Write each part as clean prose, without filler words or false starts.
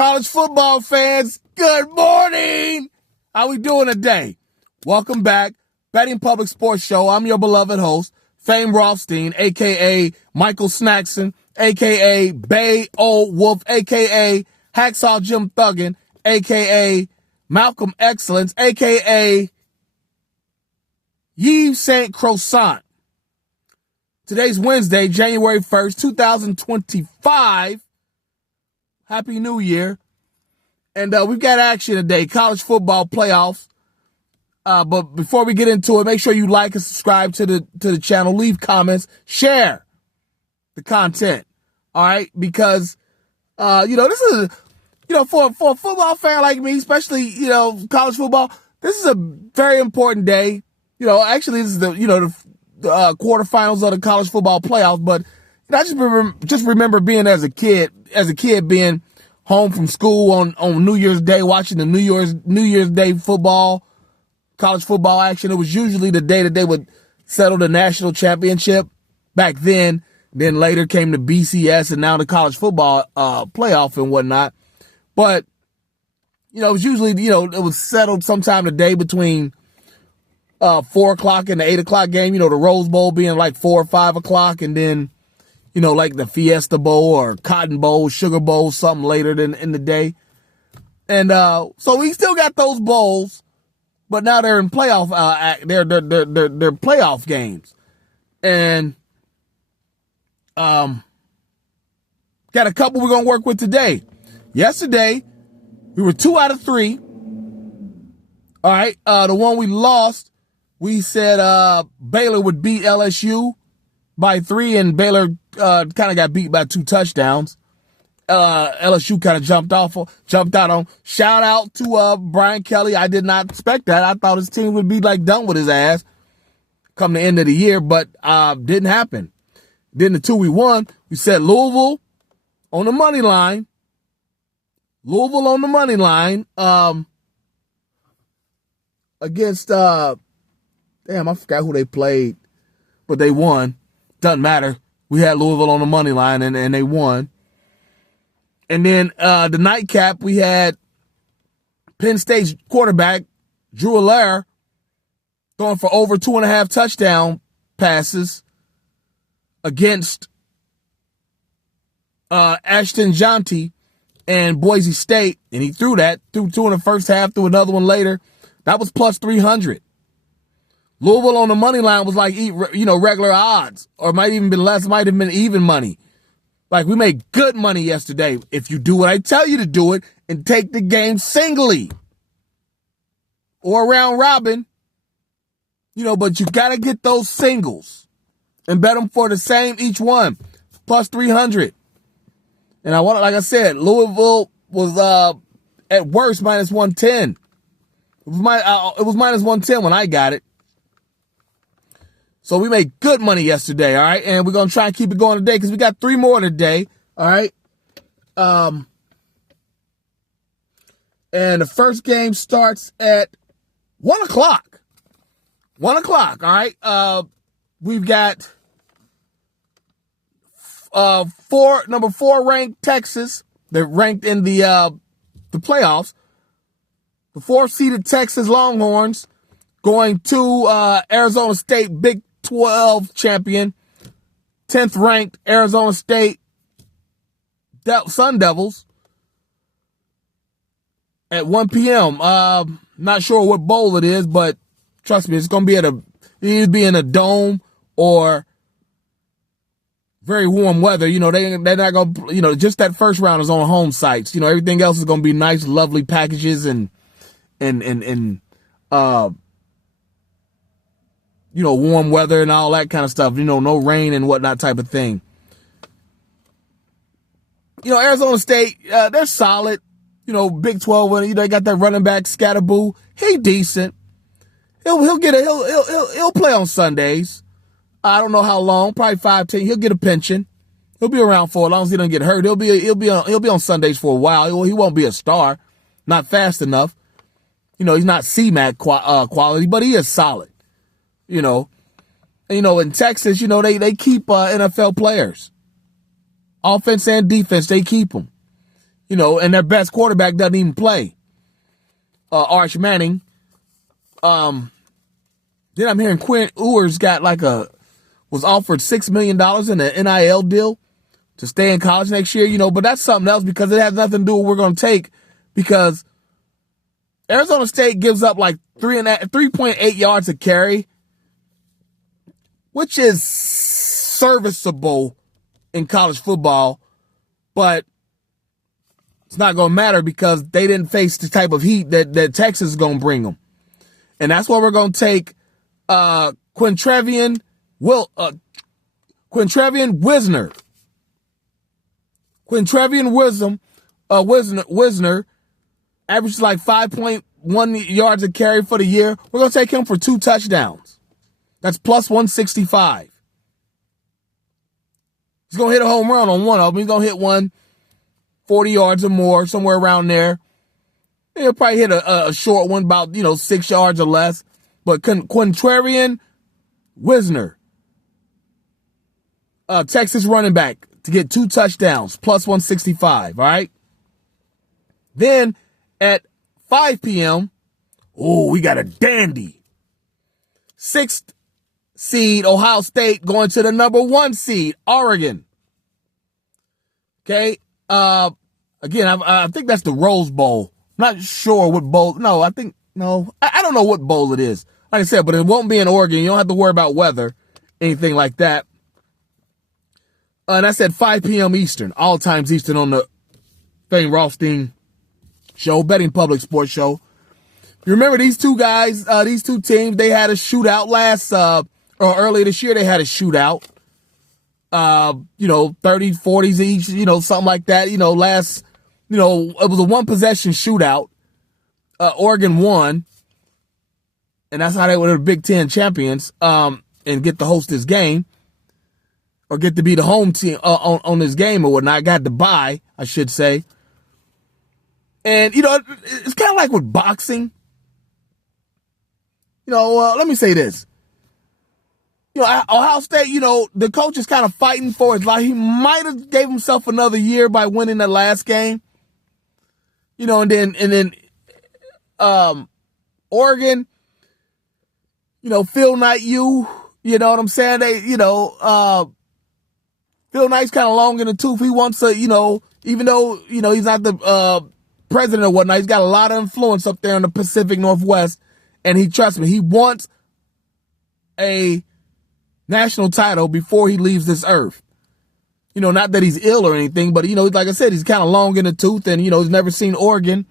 college football fans, good morning. How we doing today? Welcome back. Betting Public Sports Show. I'm your beloved host, Fame Rothstein, a.k.a. Michael Snackson, a.k.a. Bay Old Wolf, a.k.a. Hacksaw Jim Thuggin, a.k.a. Malcolm Excellence, a.k.a. Yves St. Croissant. Today's Wednesday, January 1st, 2025. Happy New Year. And we've got action today, college football playoffs. But before we get into it, make sure you like and subscribe to the channel, leave comments, share the content. All right? Because, this is, for a football fan like me, especially, college football, this is a very important day. Actually, this is the quarterfinals of the college football playoffs. But I just remember being as a kid being home from school on New Year's Day, watching the New Year's Day football, college football action. It was usually the day that they would settle the national championship back then. Then later came the BCS and now the college football playoff and whatnot. But, it was usually, it was settled sometime the day between 4 o'clock and the 8 o'clock game, the Rose Bowl being like 4 or 5 o'clock, and then, like the Fiesta Bowl or Cotton Bowl, Sugar Bowl, something later in the day. And so we still got those bowls, but now they're in playoff. They're playoff games, and got a couple we're gonna work with today. Yesterday, we were 2 out of 3. All right, the one we lost, we said Baylor would beat LSU by 3, and Baylor kind of got beat by 2 touchdowns. LSU kind of jumped out on. Shout out to Brian Kelly. I did not expect that. I thought his team would be done with his ass come the end of the year, but didn't happen. Then the 2 we won, we said Louisville on the money line. Against damn, I forgot who they played, but they won. Doesn't matter. We had Louisville on the money line, and they won. And then the nightcap, we had Penn State's quarterback, Drew Allaire, throwing for over 2.5 touchdown passes against Ashton Jonty and Boise State. And he threw 2 in the first half, threw another one later. That was plus 300. Louisville on the money line was regular odds, or might even been less, might have been even money. We made good money yesterday if you do what I tell you to do it and take the game singly or round robin, but you got to get those singles and bet them for the same each one, plus 300. And like I said, Louisville was at worst minus 110. It was minus 110 when I got it. So we made good money yesterday, all right? And we're going to try and keep it going today because we got 3 more today, all right? And the first game starts at 1 o'clock. 1 o'clock, all right? We've got number 4 ranked Texas. They're ranked in the playoffs. The 4th-seeded Texas Longhorns going to Arizona State Big 12 champion, 10th ranked Arizona State Sun Devils at 1 p.m. Not sure what bowl it is, but trust me, it's going to be either be in a dome or very warm weather. They're not going to, just that first round is on home sites. Everything else is going to be nice, lovely packages and warm weather and all that kind of stuff, no rain and whatnot type of thing. Arizona State, they're solid, Big 12 winner. They got that running back Scatterboo. He decent. He'll play on Sundays. I don't know how long, probably 5-10. He'll get a pension. He'll be around for as long as he doesn't get hurt. He'll be on Sundays for a while. He won't be a star, not fast enough. He's not CMAC quality, but he is solid. In Texas, they keep NFL players. Offense and defense, they keep them. and their best quarterback doesn't even play. Arch Manning. Then I'm hearing Quinn Ewers was offered $6 million in an NIL deal to stay in college next year, but that's something else because it has nothing to do with what we're going to take, because Arizona State gives up like 3.8 yards a carry, which is serviceable in college football, but it's not going to matter because they didn't face the type of heat that Texas is going to bring them. And that's why we're going to take Quintrevian Wisner. Quintrevian Wisner averages like 5.1 yards a carry for the year. We're going to take him for 2 touchdowns. That's plus 165. He's going to hit a home run on one of them. He's going to hit one 40 yards or more, somewhere around there. He'll probably hit a short one, about 6 yards or less. But Quintrevian Wisner, Texas running back, to get 2 touchdowns, plus 165, all right? Then at 5 p.m., we got a dandy. 6th seed, Ohio State, going to the number 1 seed, Oregon. Okay, again, I think that's the Rose Bowl. I'm not sure what bowl. No, I don't know what bowl it is. Like I said, but it won't be in Oregon. You don't have to worry about weather, anything like that. And that's at 5 p.m. Eastern, all times Eastern on the Rothstein show, Betting Public Sports Show. You remember these two guys, these two teams, they had a shootout earlier this year, they had a shootout. 30, 40s each, something like that. It was a 1-possession shootout. Oregon won. And that's how they were the Big Ten champions, and get to host this game. Or get to be the home team on this game or whatnot. Got to bye, I should say. And, it's kind of like with boxing. Let me say this. Ohio State, the coach is kind of fighting for his life. He might have gave himself another year by winning the last game. And then Oregon, Phil Knight, you know what I'm saying? Phil Knight's kind of long in the tooth. He wants to, even though, he's not the president or whatnot, he's got a lot of influence up there in the Pacific Northwest. And trust me, he wants a national title before he leaves this earth. Not that he's ill or anything, but, like I said, he's kind of long in the tooth and, he's never seen Oregon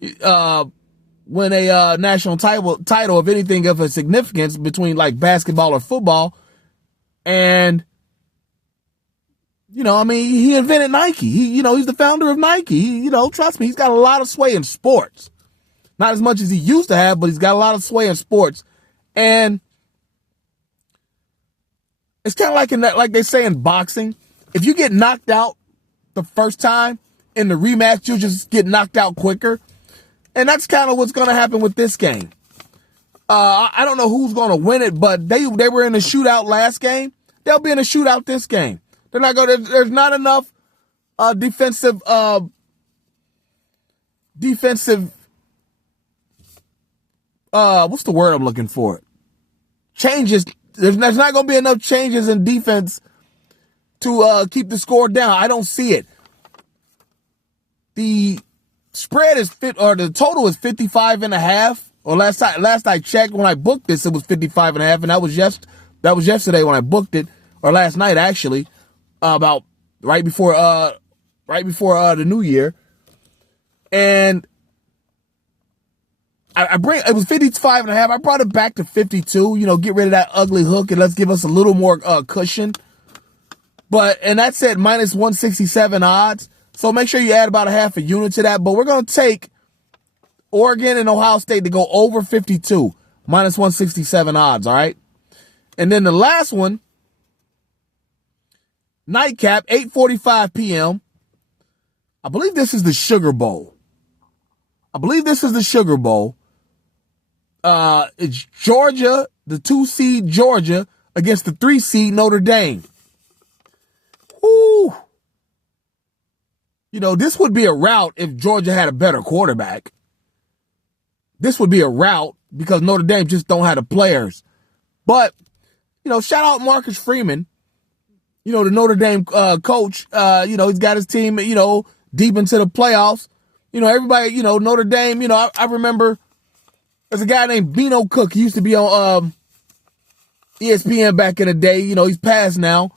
win a national title of anything of a significance between like basketball or football. And, he invented Nike. He's the founder of Nike. Trust me, he's got a lot of sway in sports. Not as much as he used to have, but he's got a lot of sway in sports. And it's kind of like they say in boxing. If you get knocked out the first time in the rematch, you'll just get knocked out quicker. And that's kind of what's going to happen with this game. I don't know who's going to win it, but they were in a shootout last game. They'll be in a shootout this game. They're not going to. There's not enough defensive. What's the word I'm looking for? Changes. There's not going to be enough changes in defense to keep the score down. I don't see it. The spread is the total is 55.5. Or last I checked, when I booked this, it was 55.5, and that was yesterday when I booked it, or last night actually, about right before the new year, and it was 55.5. I brought it back to 52. Get rid of that ugly hook and let's give us a little more cushion. And that's at minus 167 odds. So make sure you add about a half a unit to that. But we're going to take Oregon and Ohio State to go over 52, minus 167 odds, all right? And then the last one, nightcap, 8:45 p.m. I believe this is the Sugar Bowl. It's Georgia, the 2-seed Georgia, against the 3-seed Notre Dame. Woo! this would be a rout if Georgia had a better quarterback. This would be a rout because Notre Dame just don't have the players. But, shout out Marcus Freeman, the Notre Dame coach. He's got his team, deep into the playoffs. Everybody, Notre Dame, I remember there's a guy named Bino Cook. He used to be on ESPN back in the day. He's passed now.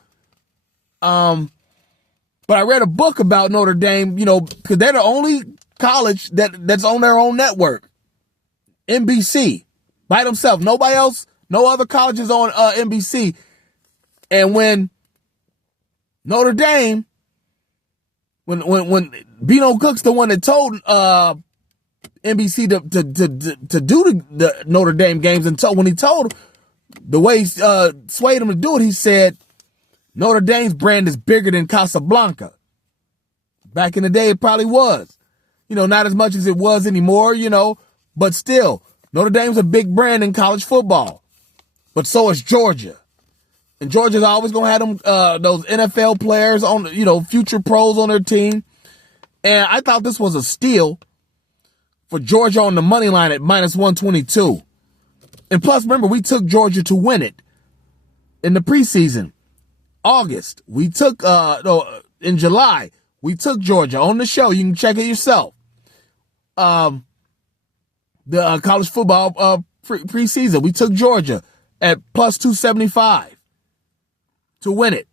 But I read a book about Notre Dame, because they're the only college that's on their own network. NBC. By themselves. Nobody else, no other colleges on NBC. And when Notre Dame, when Bino Cook's the one that told NBC to do the Notre Dame games, and when he told the way he swayed him to do it, he said, Notre Dame's brand is bigger than Casablanca. Back in the day, it probably was. Not as much as it was anymore, but still, Notre Dame's a big brand in college football. But so is Georgia. And Georgia's always going to have them, those NFL players on, future pros on their team. And I thought this was a steal for Georgia on the money line at -122. And plus, remember, we took Georgia to win it in the preseason. August, we took, in July, we took Georgia on the show. You can check it yourself. The college football preseason, we took Georgia at +275 to win it.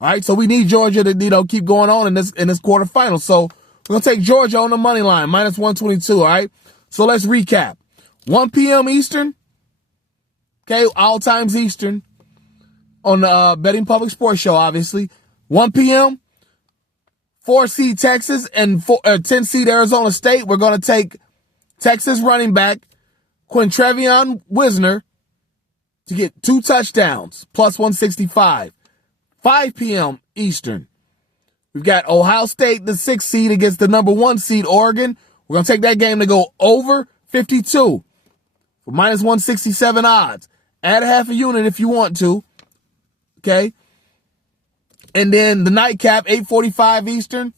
All right, so we need Georgia to keep going on in this quarterfinal. So we're gonna take Georgia on the money line, -122. All right, so let's recap. 1 p.m. Eastern, okay, all times Eastern. On the Betting Public Sports Show, obviously. 1 p.m., 4-seed Texas and 10-seed Arizona State. We're going to take Texas running back Quintrevion Wisner to get 2 touchdowns, +165. 5 p.m. Eastern. We've got Ohio State, the 6th seed, against the number 1 seed, Oregon. We're going to take that game to go over 52 for -167 odds. Add a half a unit if you want to. Okay. And then the nightcap, 8:45 Eastern,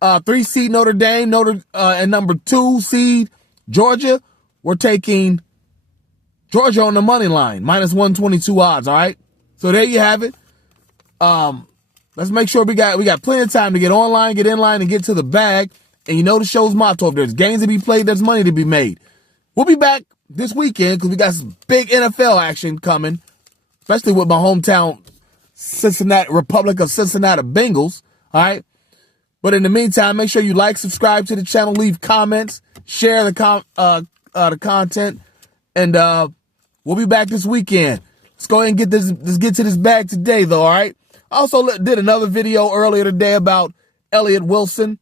3 seed Notre Dame, and number 2 seed Georgia. We're taking Georgia on the money line, -122 odds. All right. So there you have it. Let's make sure we got plenty of time to get online, get in line, and get to the bag. And the show's motto: if there's games to be played, there's money to be made. We'll be back this weekend because we got some big NFL action coming, especially with my hometown Cincinnati, Republic of Cincinnati Bengals. All right. But in the meantime, make sure you like, subscribe to the channel, leave comments, share the content, and we'll be back this weekend. Let's go ahead and get to this bag today, though. All right. I also did another video earlier today about Elliott Wilson,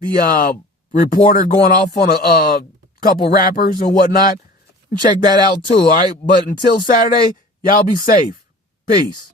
the reporter going off on a couple rappers and whatnot. Check that out too. All right. But until Saturday, y'all be safe. Peace.